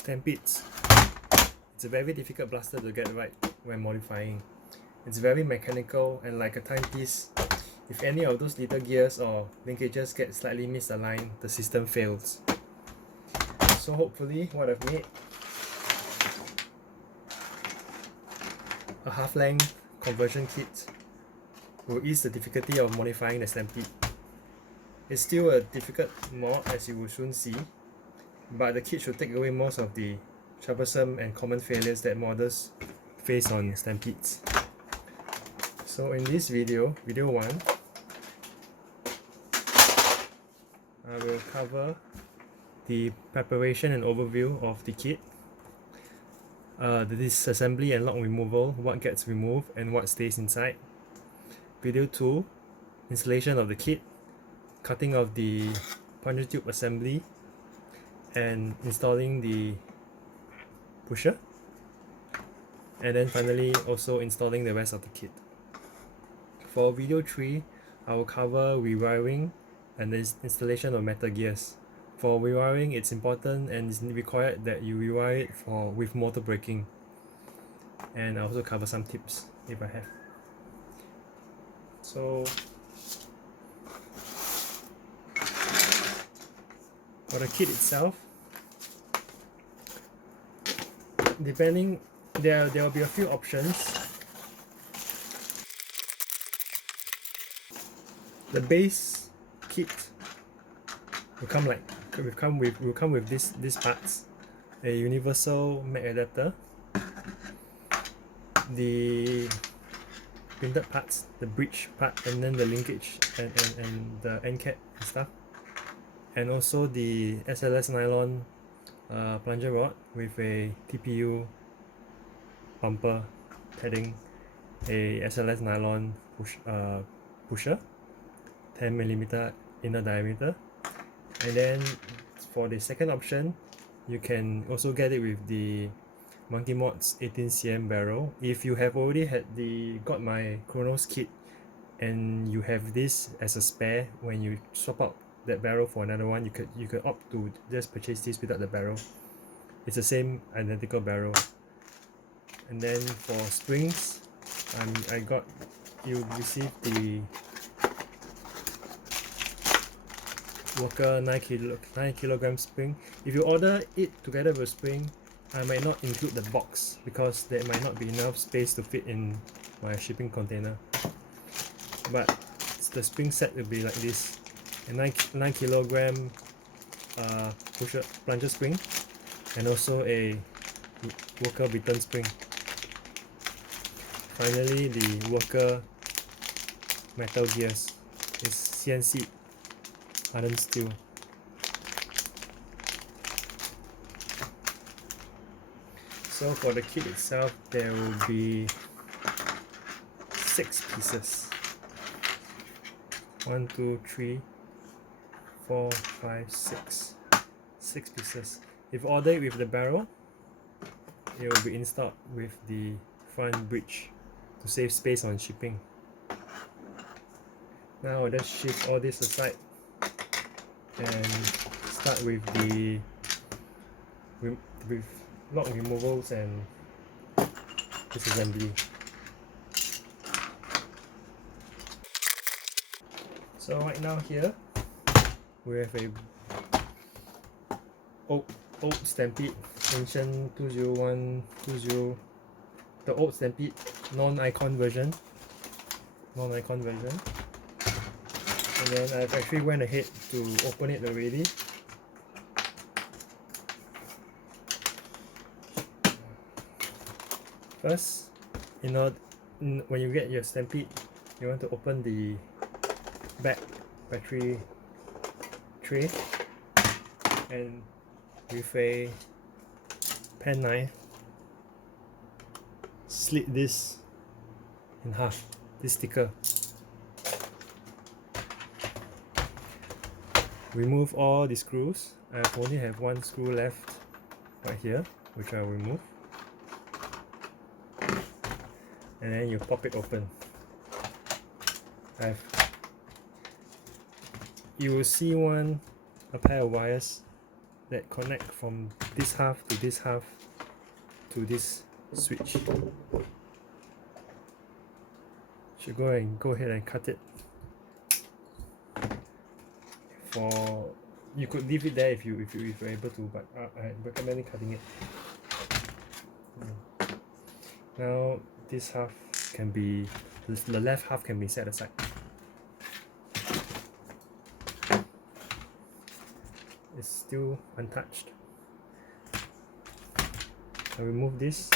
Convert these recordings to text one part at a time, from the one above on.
Stampedes. It's a very difficult blaster to get right when modifying. It's very mechanical and like a timepiece. If any of those little gears or linkages get slightly misaligned, the system fails. So hopefully what I've made, a half-length conversion kit, will ease the difficulty of modifying the Stampede. It's still a difficult mod, as you will soon see, but the kit should take away most of the troublesome and common failures that modders face on Stampedes. So in this video 1, I will cover the preparation and overview of the kit, the disassembly and lock removal, what gets removed and what stays inside. Video 2, installation of the kit, cutting of the plunger tube assembly, and installing the pusher, and then finally also installing the rest of the kit. For video 3, I will cover rewiring and the installation of metal gears. For rewiring, it's important and it's required that you rewire it with motor braking, and I'll also cover some tips if I have. So for the kit itself, depending, there will be a few options. The base kit will come with these parts: a universal Mac adapter, the printed parts, the bridge part, and then the linkage and the end cap and stuff, and also the SLS nylon plunger rod with a TPU bumper padding, a SLS nylon pusher, 10mm inner diameter. And then for the second option, you can also get it with the Monkey Mod's 18cm barrel. If you have already got my Chronos kit and you have this as a spare, when you swap out that barrel for another one, you could opt to just purchase this without the barrel. It's the same identical barrel. And then for springs, you received the Walker 9 kg spring. If you order it together with spring, I might not include the box because there might not be enough space to fit in my shipping container. But the spring set will be like this: a 9 kg plunger spring, and also a Walker return spring. Finally, the Walker metal gears is CNC hardened steel. So for the kit itself, there will be 6 pieces. 1, 2, 3, 4, 5, 6. 6 pieces. If ordered with the barrel, it will be installed with the front bridge to save space on shipping. Now I'll just shift all this aside and start with the lock removals and disassembly. So right now here we have a old Stampede, ancient 20120, the old Stampede non-icon version. And then I've actually went ahead to open it already. First, when you get your Stampede, you want to open the back battery tray, and with a pen knife, slit this in half, this sticker. Remove all the screws. I only have one screw left right here, which I'll remove. And then you pop it open. You will see a pair of wires that connect from this half to this half to this switch. Should go ahead and cut it. You could leave it there if you're able to, but I recommend cutting it. Now this half can be, the left half can be set aside. It's still untouched. I'll remove this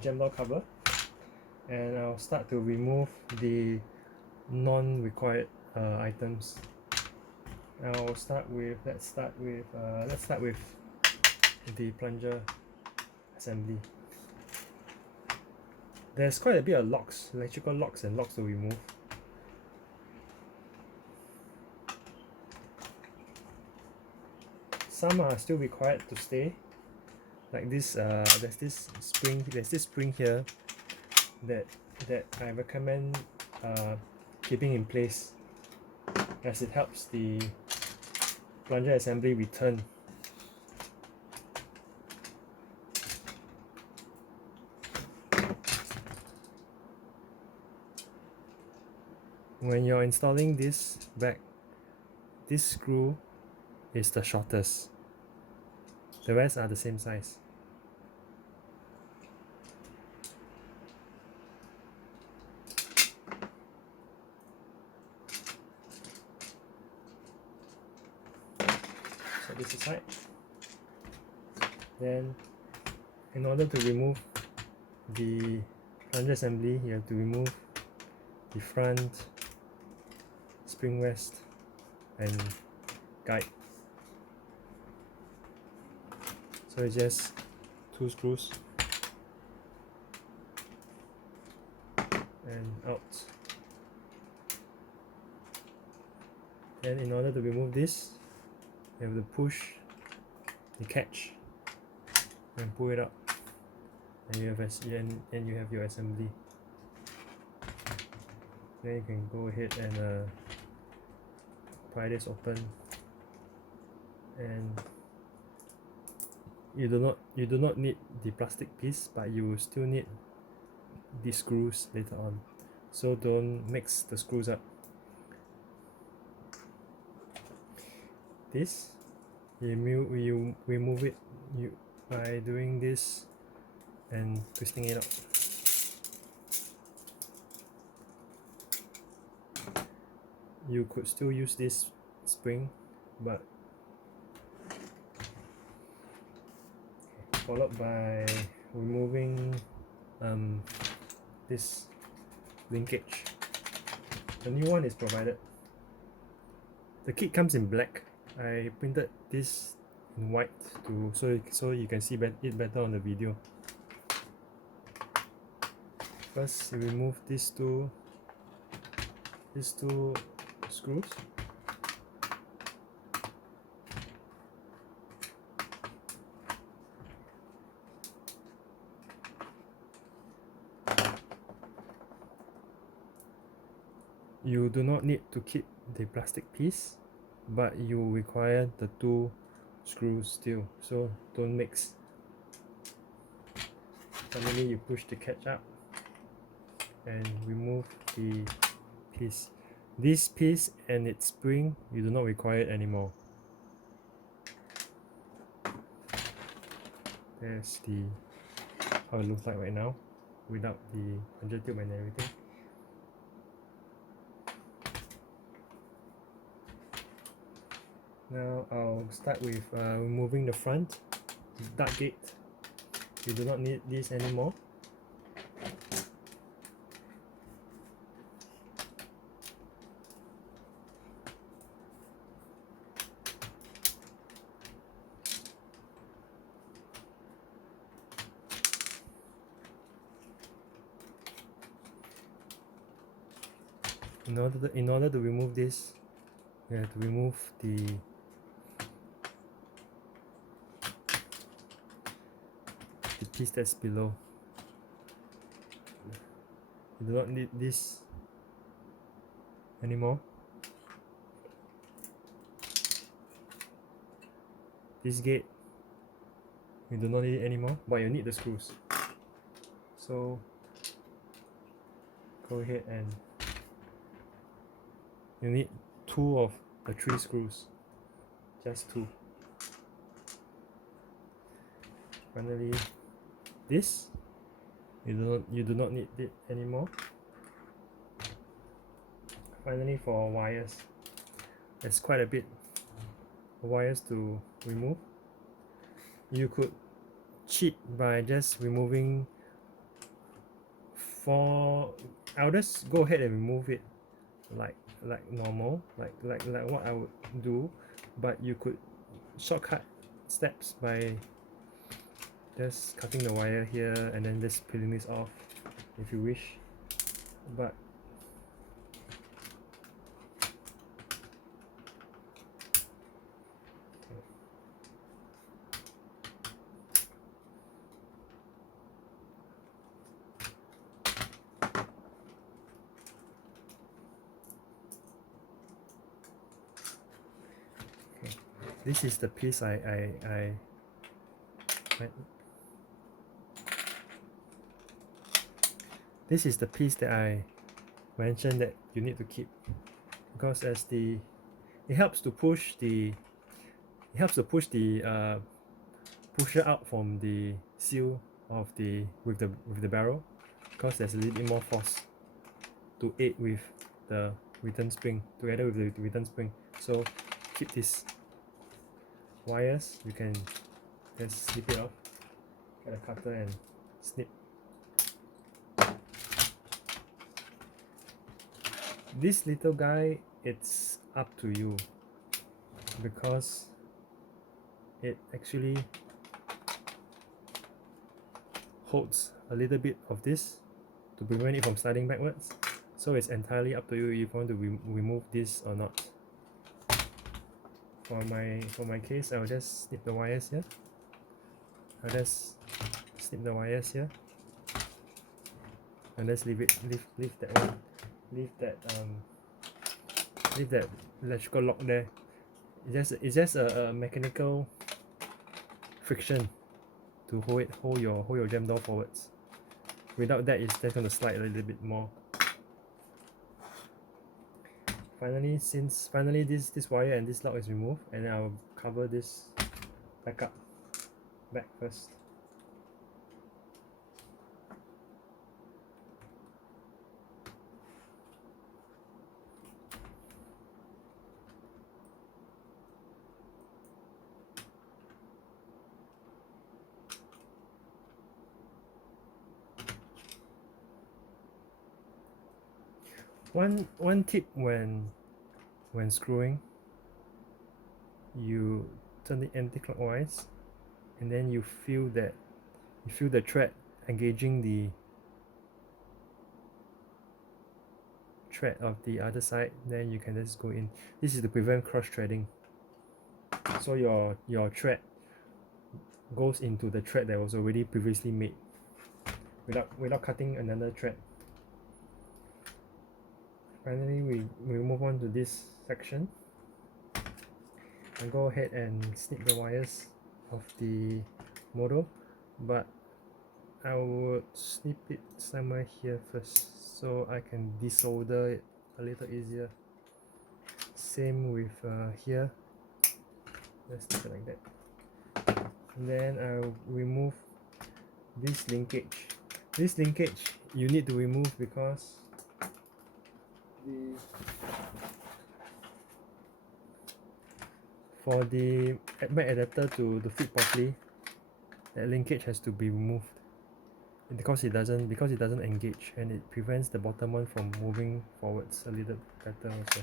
gem door cover, and I'll start to remove the non-required items. I'll start with let's start with the plunger assembly. There's quite a bit of locks, electrical locks and locks to remove. Some are still required to stay, like this. There's this spring here that I recommend keeping in place, as it helps the plunger assembly return. When you're installing this back, this screw is the shortest. The rest are the same size. Set this aside. Then, in order to remove the plunger assembly, you have to remove the front spring rest and guide. So it's just 2 screws and out. Then in order to remove this, you have to push the catch and pull it up, and you have your assembly. Then you can go ahead and pry this open, and you do not need the plastic piece, but you will still need the screws later on, so don't mix the screws up. This you remove it by doing this and twisting it out. You could still use this spring, but followed by removing this linkage. The new one is provided. The kit comes in black. I printed this in white so you can see it better on the video. First, you remove these two screws. You do not need to keep the plastic piece, but you require the 2 screws still, so don't mix. Finally, you push the catch up and remove the piece. This piece and its spring, you do not require it anymore. There's how it looks like right now, without the plunger tube and everything. Now I'll start with removing the front duct gate. You do not need this anymore. In order to remove this, you have to remove the piece that's below. You do not need this anymore. this gate, you do not need it anymore, but you need the screws. So go ahead and you need 2 of the 3 screws, just 2. Finally, this you do not need it anymore. Finally, for wires, there's quite a bit of wires to remove. You could cheat by just removing 4. I'll just go ahead and remove it like normal, like what I would do, but you could shortcut steps by just cutting the wire here and then just peeling this off if you wish. But this is the piece this is the piece that I mentioned that you need to keep, because as it helps to push the pusher out from the seal of with the barrel, because there's a little bit more force to aid with the return spring, together with the return spring. So keep these wires, you can just snip it off, get a cutter and snip. This little guy, it's up to you, because it actually holds a little bit of this to prevent it from sliding backwards. So it's entirely up to you if you want to remove this or not. For my case, I'll just snip the wires here. I'll just snip the wires here, and let's leave that one. Leave that electrical lock there. It's just a mechanical friction to hold your jam door forwards. Without that, it's just going to slide a little bit more. Finally, this wire and this lock is removed, and then I'll cover this back first. One tip when screwing, you turn it anti-clockwise, and then you feel the thread engaging the thread of the other side. Then you can just go in. This is to prevent cross threading. So your thread goes into the thread that was already previously made, without cutting another thread. Finally, we move on to this section and go ahead and snip the wires of the model, but I would snip it somewhere here first so I can desolder it a little easier. Same with here. Let's snip it like that. And then I'll remove this linkage. This linkage you need to remove because for the back adapter to fit properly, that linkage has to be removed because it doesn't engage, and it prevents the bottom one from moving forwards a little better also.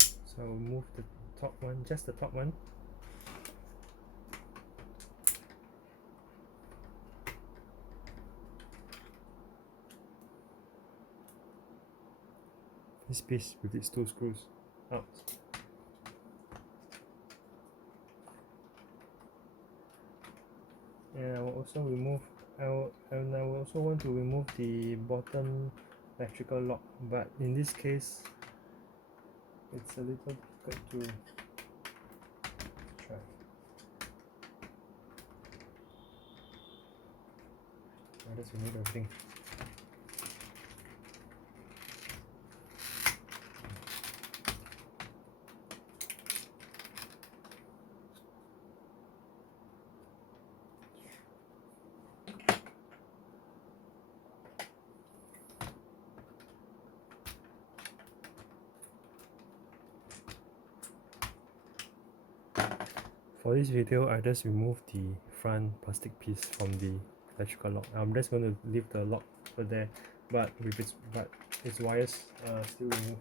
So I'll move the top one, just the top one. This piece with its 2 screws out. And I will also remove. I will also want to remove the bottom electrical lock, but in this case, it's a little difficult to try. I just remove everything. For this video, I just removed the front plastic piece from the electrical lock. I'm just going to leave the lock over there, but its wires are still removed.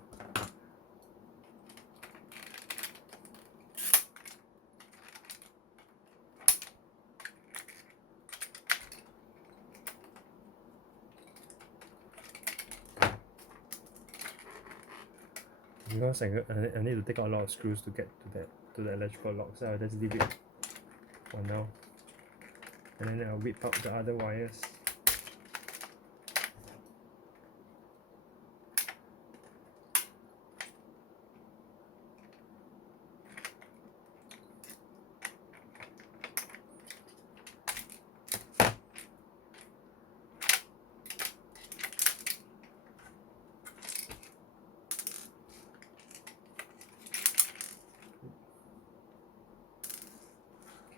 Because I need to take out a lot of screws to get to the electrical lock, so I'll just leave it for now, and then I'll whip out the other wires.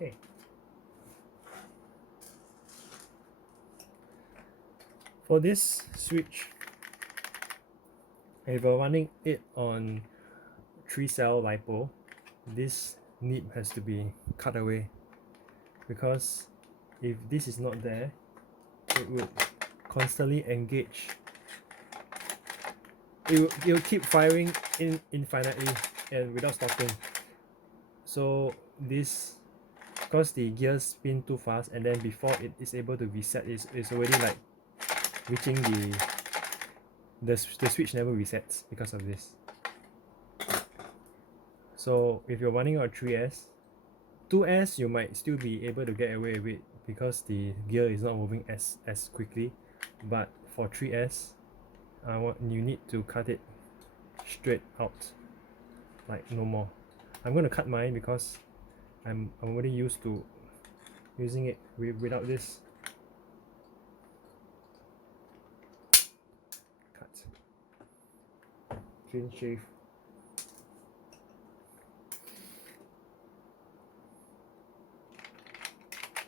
Okay. For this switch, if you're running it on 3-cell LiPo, this nib has to be cut away, because if this is not there, it would constantly engage. It will keep firing infinitely and without stopping. So this, because the gears spin too fast, and then before it is able to reset, it's already like reaching the switch never resets because of this. So if you're running on 3S, 2S you might still be able to get away with it because the gear is not moving as quickly, but for 3S, you need to cut it straight out, like no more. I'm going to cut mine because I'm already used to using it without this. Cut. Clean shave.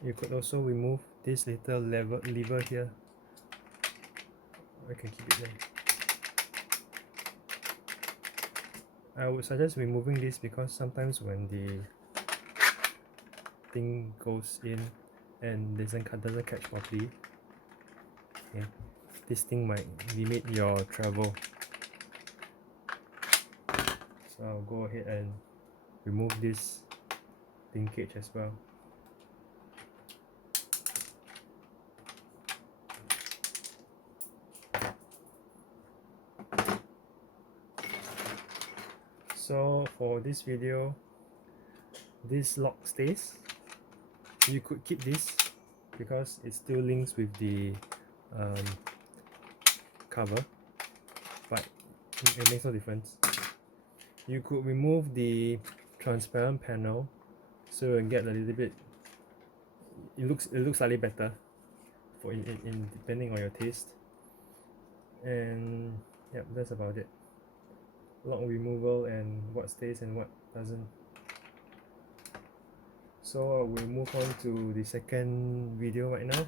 You could also remove this little lever here. I can keep it there. I would suggest removing this because sometimes when the thing goes in and doesn't catch properly, okay, this thing might limit your travel. So I'll go ahead and remove this linkage as well. So for this video, this lock stays. You could keep this because it still links with the cover, but it makes no difference. You could remove the transparent panel so you get a little bit, it looks slightly better for in depending on your taste. And yep, that's about it. Lock removal and what stays and what doesn't. So we'll move on to the second video right now.